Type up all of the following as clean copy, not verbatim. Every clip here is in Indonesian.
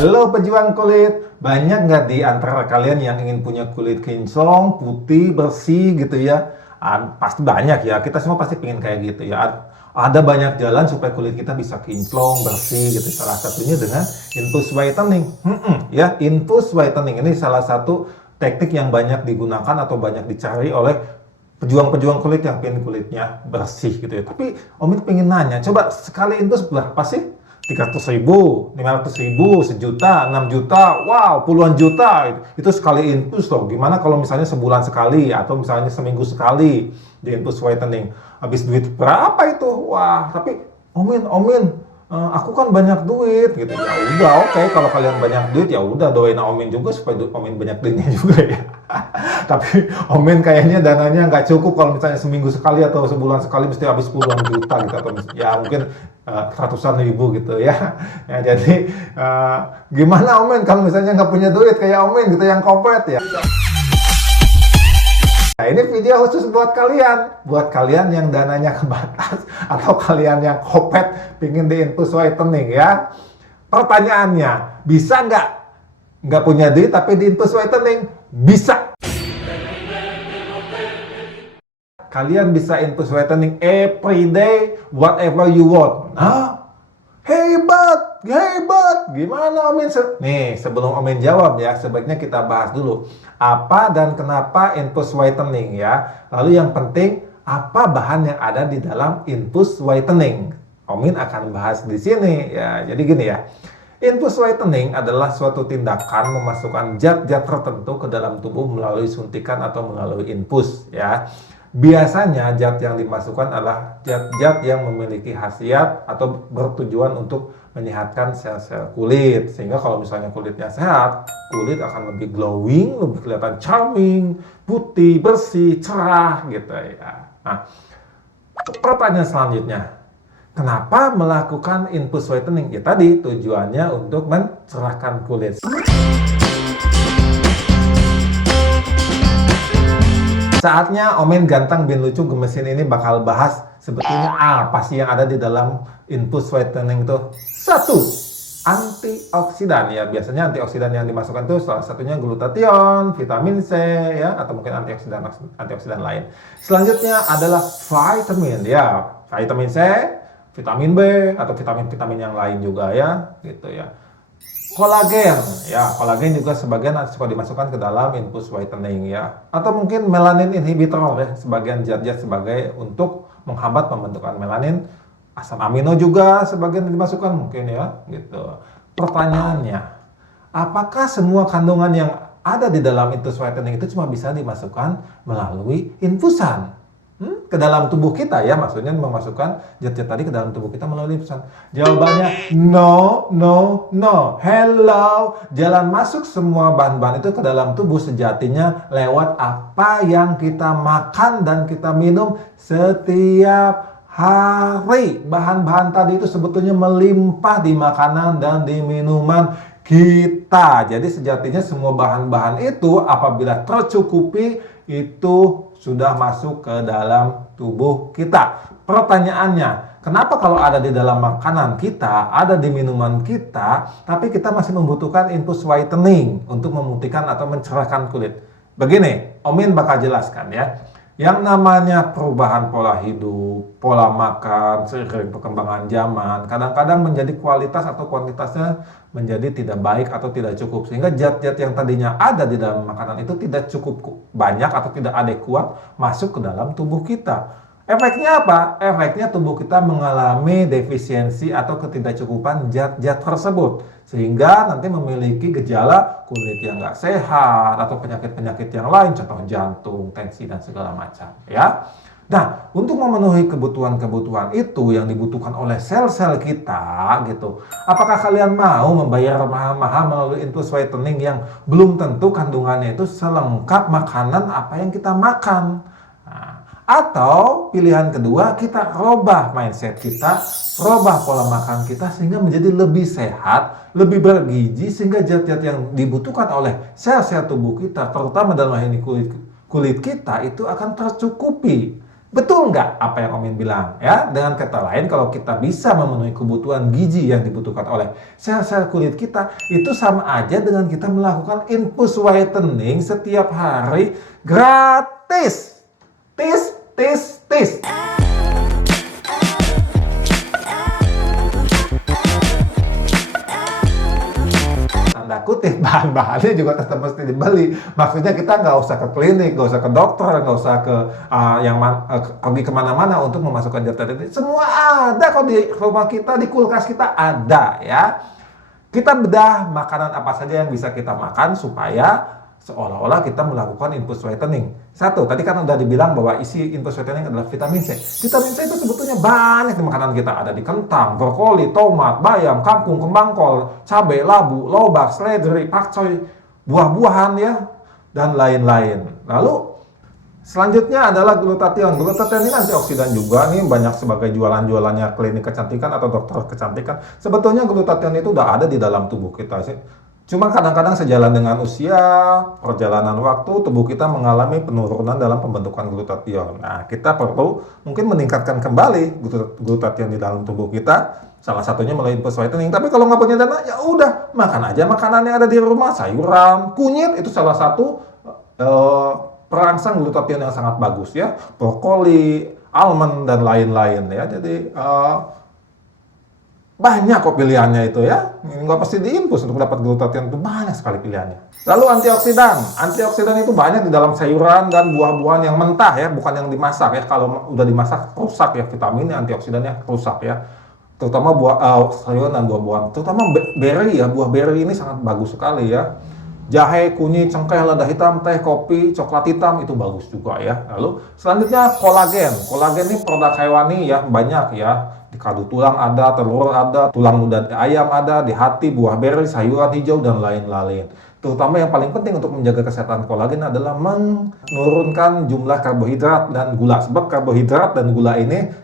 Halo pejuang kulit, banyak nggak di antara kalian yang ingin punya kulit kinclong, putih, bersih gitu ya? Pasti banyak ya, kita semua pasti pengen kayak gitu ya. Ada banyak jalan supaya kulit kita bisa kinclong, bersih gitu. Salah satunya dengan infus whitening. Ya, infus whitening ini salah satu teknik yang banyak digunakan atau banyak dicari oleh pejuang-pejuang kulit yang pengen kulitnya bersih gitu ya. Tapi Om ini pengen nanya, coba sekali infus berapa sih? 300.000, 500.000, sejuta, 6 juta, wow, puluhan juta. Itu sekali infus loh. Gimana kalau misalnya sebulan sekali atau misalnya seminggu sekali di infus whitening? Habis duit berapa itu? Wah, tapi Omin, aku kan banyak duit gitu. Ya udah, oke, kalau kalian banyak duit ya udah doain Omin juga supaya Omin banyak duitnya juga ya. Tapi Omin kayaknya dananya nggak cukup kalau misalnya seminggu sekali atau sebulan sekali mesti habis puluhan juta gitu atau ya mungkin ratusan ribu gitu ya. Ya jadi gimana Omin kalau misalnya nggak punya duit kayak Omin gitu yang kopet ya. Nah, ini video khusus buat kalian yang dananya kebatas atau kalian yang kopet pingin di infus whitening ya. Pertanyaannya, bisa nggak punya duit tapi di infus whitening? Bisa. Kalian bisa infus whitening every day, whatever you want. Hah? Hebat, hebat. Gimana Omin? Nih, sebelum Omin jawab ya, sebaiknya kita bahas dulu apa dan kenapa infus whitening ya. Lalu yang penting, apa bahan yang ada di dalam infus whitening. Omin akan bahas di sini ya. Jadi gini ya. Infus whitening adalah suatu tindakan memasukkan zat-zat tertentu ke dalam tubuh melalui suntikan atau melalui infus ya. Biasanya zat yang dimasukkan adalah zat-zat yang memiliki khasiat atau bertujuan untuk menyehatkan sel-sel kulit. Sehingga kalau misalnya kulitnya sehat, kulit akan lebih glowing, lebih kelihatan charming, putih, bersih, cerah gitu ya. Nah, pertanyaan selanjutnya, kenapa melakukan infus whitening? Ya tadi tujuannya untuk mencerahkan kulit. Saatnya Omin ganteng bin lucu gemesin ini bakal bahas sebetulnya apa sih yang ada di dalam infus whitening tuh. Satu, antioksidan ya. Biasanya antioksidan yang dimasukkan tuh salah satunya glutathione, vitamin C ya, atau mungkin antioksidan lain. Selanjutnya adalah vitamin ya, vitamin C, vitamin B atau vitamin-vitamin yang lain juga ya, gitu ya. Kolagen, ya kolagen juga sebagian suka dimasukkan ke dalam infus whitening ya, atau mungkin melanin inhibitor ya, sebagian zat-zat sebagai untuk menghambat pembentukan melanin. Asam amino juga sebagian dimasukkan mungkin ya, gitu. Pertanyaannya, apakah semua kandungan yang ada di dalam infus whitening itu cuma bisa dimasukkan melalui infusan? Ke dalam tubuh kita ya, maksudnya memasukkan zat-zat tadi ke dalam tubuh kita melalui infusan. Jawabannya no, no, no. Hello, jalan masuk semua bahan-bahan itu ke dalam tubuh sejatinya lewat apa yang kita makan dan kita minum setiap hari. Bahan-bahan tadi itu sebetulnya melimpah di makanan dan di minuman kita. Jadi sejatinya semua bahan-bahan itu apabila tercukupi itu sudah masuk ke dalam tubuh kita. Pertanyaannya, kenapa kalau ada di dalam makanan kita, ada di minuman kita, tapi kita masih membutuhkan infus whitening untuk memutihkan atau mencerahkan kulit? Begini, Omin bakal jelaskan ya. Yang namanya perubahan pola hidup, pola makan, seiring perkembangan zaman, kadang-kadang menjadi kualitas atau kuantitasnya menjadi tidak baik atau tidak cukup. Sehingga zat-zat yang tadinya ada di dalam makanan itu tidak cukup banyak atau tidak adekuat masuk ke dalam tubuh kita. Efeknya apa? Efeknya tubuh kita mengalami defisiensi atau ketidakcukupan zat-zat tersebut. Sehingga nanti memiliki gejala kulit yang nggak sehat atau penyakit-penyakit yang lain, contoh jantung, tensi, dan segala macam. Ya. Nah, untuk memenuhi kebutuhan-kebutuhan itu yang dibutuhkan oleh sel-sel kita, gitu. Apakah kalian mau membayar mahal-mahal melalui infus whitening yang belum tentu kandungannya itu selengkap makanan apa yang kita makan? Atau pilihan kedua, kita robah mindset kita, robah pola makan kita sehingga menjadi lebih sehat, lebih bergizi, sehingga zat-zat yang dibutuhkan oleh sel-sel tubuh kita, terutama dalam hal ini kulit kita itu akan tercukupi. Betul nggak apa yang Om Min bilang? Ya, dengan kata lain, kalau kita bisa memenuhi kebutuhan gizi yang dibutuhkan oleh sel-sel kulit kita, itu sama aja dengan kita melakukan infus whitening setiap hari gratis. Tis, tis, tis. Tanda kutip, bahan-bahannya juga tetap mesti dibeli. Maksudnya kita nggak usah ke klinik, nggak usah ke dokter, nggak usah ke pergi kemana-mana untuk memasukkan zat ini. Semua ada kok di rumah kita, di kulkas kita ada ya. Kita bedah makanan apa saja yang bisa kita makan supaya seolah-olah kita melakukan infus whitening. Satu, tadi kan udah dibilang bahwa isi infus whitening adalah vitamin C. Vitamin C itu sebetulnya banyak di makanan kita. Ada di kentang, brokoli, tomat, bayam, kangkung, kembang kol, cabai, labu, lobak, seledri, pakcoy, buah-buahan ya, dan lain-lain. Lalu selanjutnya adalah glutathione. Glutathione ini antioksidan juga nih, banyak sebagai jualan-jualannya klinik kecantikan atau dokter kecantikan. Sebetulnya glutathione itu udah ada di dalam tubuh kita sih. Cuma kadang-kadang sejalan dengan usia, perjalanan waktu, tubuh kita mengalami penurunan dalam pembentukan glutathione. Nah, kita perlu mungkin meningkatkan kembali glutathione di dalam tubuh kita. Salah satunya melalui infus whitening. Tapi kalau nggak punya dana, ya udah makan aja makanan yang ada di rumah, sayuran, kunyit itu salah satu perangsang glutathione yang sangat bagus ya. Brokoli, almond dan lain-lain ya. Jadi banyak kok pilihannya itu ya. Nggak pasti diinfus untuk dapat glutathione, itu banyak sekali pilihannya. Lalu antioksidan. Antioksidan itu banyak di dalam sayuran dan buah-buahan yang mentah ya, bukan yang dimasak ya. Kalau udah dimasak rusak ya, vitaminnya, antioksidannya rusak ya. Terutama sayuran dan buah-buahan. Terutama berry ya, buah berry ini sangat bagus sekali ya. Jahe, kunyit, cengkeh, lada hitam, teh, kopi, coklat hitam itu bagus juga ya. Lalu selanjutnya kolagen. Kolagen ini produk hewani ya, banyak ya. Di kaldu tulang ada, telur ada, tulang muda ayam ada, di hati, buah beri, sayuran hijau, dan lain-lain. Terutama yang paling penting untuk menjaga kesehatan kolagen adalah menurunkan jumlah karbohidrat dan gula. Sebab karbohidrat dan gula ini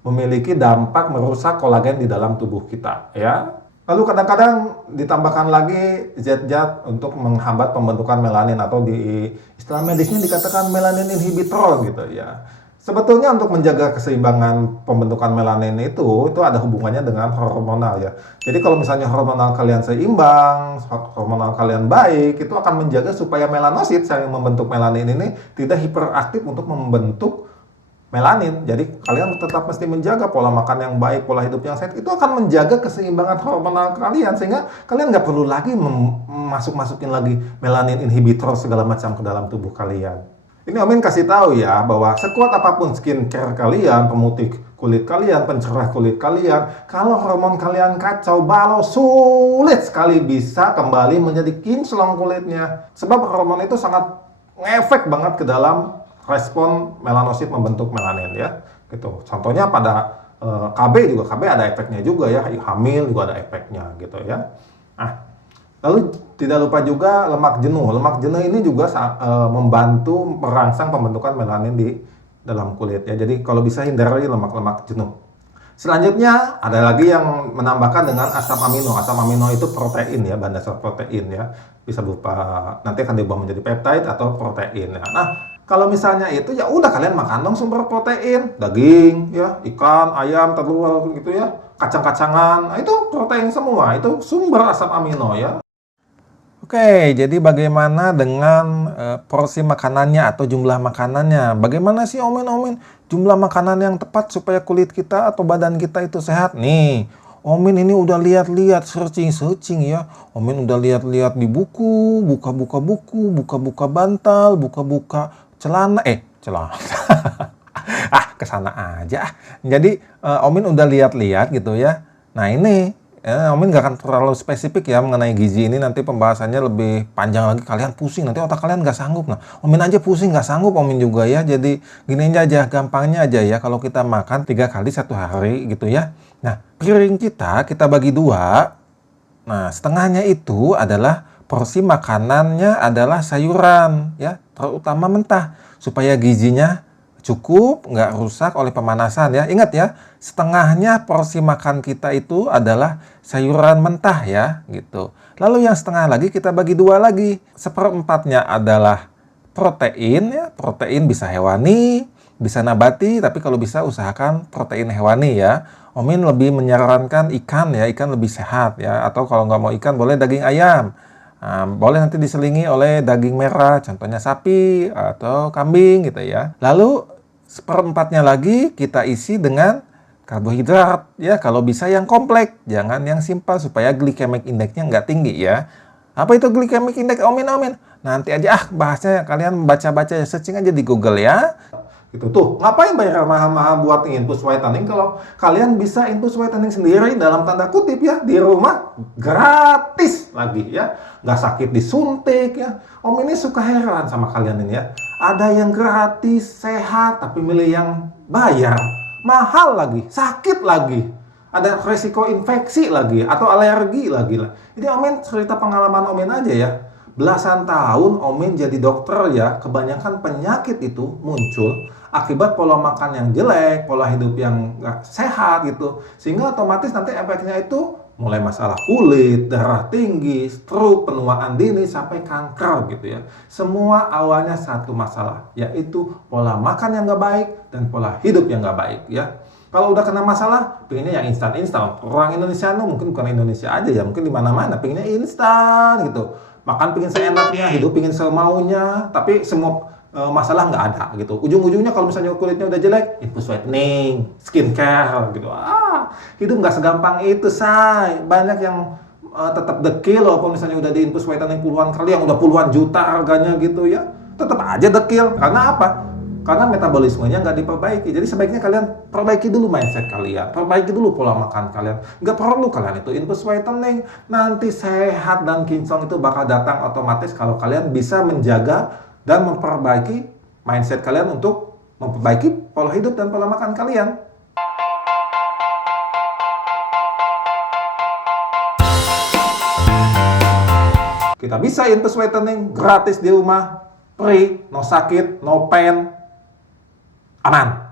memiliki dampak merusak kolagen di dalam tubuh kita ya. Lalu kadang-kadang ditambahkan lagi zat-zat untuk menghambat pembentukan melanin atau di istilah medisnya dikatakan melanin inhibitor gitu ya. Sebetulnya untuk menjaga keseimbangan pembentukan melanin itu ada hubungannya dengan hormonal ya. Jadi kalau misalnya hormonal kalian seimbang, hormonal kalian baik, itu akan menjaga supaya melanosit yang membentuk melanin ini tidak hiperaktif untuk membentuk melanin. Jadi kalian tetap mesti menjaga pola makan yang baik, pola hidup yang sehat. Itu akan menjaga keseimbangan hormonal kalian sehingga kalian nggak perlu lagi masukin lagi melanin inhibitor segala macam ke dalam tubuh kalian. Ini Om Min kasih tahu ya bahwa sekuat apapun skincare kalian, pemutih kulit kalian, pencerah kulit kalian, kalau hormon kalian kacau balau, sulit sekali bisa kembali menjadi kinclong kulitnya. Sebab hormon itu sangat ngefek banget ke dalam respon melanosit membentuk melanin ya. Gitu. Contohnya pada KB juga, KB ada efeknya juga ya, hamil juga ada efeknya gitu ya. Lalu tidak lupa juga lemak jenuh. Lemak jenuh ini juga membantu merangsang pembentukan melanin di dalam kulit ya. Jadi kalau bisa hindari lemak-lemak jenuh. Selanjutnya ada lagi yang menambahkan dengan asam amino. Asam amino itu protein ya, bahan dasar protein ya. Bisa berupa nanti akan diubah menjadi peptide atau protein. Nah, kalau misalnya itu ya udah kalian makan dong sumber protein, daging ya, ikan, ayam, telur gitu ya, kacang-kacangan. Nah, itu protein semua, itu sumber asam amino ya. Oke, jadi bagaimana dengan porsi makanannya atau jumlah makanannya? Bagaimana sih Om Min jumlah makanan yang tepat supaya kulit kita atau badan kita itu sehat? Nih, Om Min ini udah lihat-lihat searching ya. Om Min udah lihat-lihat di buku, buka-buka buku, buka-buka bantal, buka-buka celana. Kesana aja. Jadi Om Min udah lihat-lihat gitu ya. Nah ini Om Min nggak akan terlalu spesifik ya mengenai gizi ini, nanti pembahasannya lebih panjang lagi, kalian pusing, nanti otak kalian nggak sanggup. Nah, Om Min aja pusing nggak sanggup Om Min juga ya, jadi gini aja, gampangnya aja ya, kalau kita makan 3 kali 1 hari gitu ya. Nah, piring kita bagi 2, nah setengahnya itu adalah porsi makanannya adalah sayuran ya, terutama mentah, supaya gizinya cukup, nggak rusak oleh pemanasan ya. Ingat ya, setengahnya porsi makan kita itu adalah sayuran mentah ya, gitu. Lalu yang setengah lagi kita bagi 2 lagi. 1/4-nya adalah protein ya, protein bisa hewani, bisa nabati, tapi kalau bisa usahakan protein hewani ya. Omin lebih menyarankan ikan ya, ikan lebih sehat ya. Atau kalau nggak mau ikan boleh daging ayam. Nah, boleh nanti diselingi oleh daging merah, contohnya sapi atau kambing gitu ya. Lalu seperempatnya lagi kita isi dengan karbohidrat ya, kalau bisa yang kompleks, jangan yang simpel supaya glycemic index-nya nggak tinggi ya. Apa itu glycemic index, Omin? Nanti aja bahasnya kalian baca-baca searching aja di Google ya. Gitu tuh, ngapain bayar mahal-mahal buat infus whitening kalau kalian bisa infus whitening sendiri dalam tanda kutip ya di rumah gratis lagi ya, nggak sakit disuntik ya. Om ini suka heran sama kalian ini ya, ada yang gratis sehat tapi milih yang bayar mahal lagi, sakit lagi, ada resiko infeksi lagi atau alergi lagi lah. Jadi Omin cerita pengalaman Omin aja ya. Belasan tahun Omin jadi dokter ya, kebanyakan penyakit itu muncul akibat pola makan yang jelek, pola hidup yang nggak sehat gitu. Sehingga otomatis nanti efeknya itu mulai masalah kulit, darah tinggi, stroke, penuaan dini, sampai kanker gitu ya. Semua awalnya satu masalah, yaitu pola makan yang nggak baik dan pola hidup yang nggak baik ya. Kalau udah kena masalah, pengennya yang instan-instan. Orang Indonesia mungkin bukan Indonesia aja ya, mungkin di mana-mana pengennya instan gitu. Makan pengen seenaknya, hidup pengen semaunya, tapi semua masalah nggak ada gitu. Ujung-ujungnya kalau misalnya kulitnya udah jelek, infus whitening, skincare gitu. Hidup nggak segampang itu, say. Banyak yang tetap dekil walaupun misalnya udah di infus whitening puluhan kali, yang udah puluhan juta harganya gitu ya. Tetap aja dekil. Karena apa? Karena metabolismenya nggak diperbaiki. Jadi sebaiknya kalian perbaiki dulu mindset kalian, perbaiki dulu pola makan kalian. Nggak perlu kalian itu infus whitening, nanti sehat dan kinclong itu bakal datang otomatis kalau kalian bisa menjaga dan memperbaiki mindset kalian untuk memperbaiki pola hidup dan pola makan kalian. Kita bisa infus whitening gratis di rumah, free, no sakit, no pain, aman.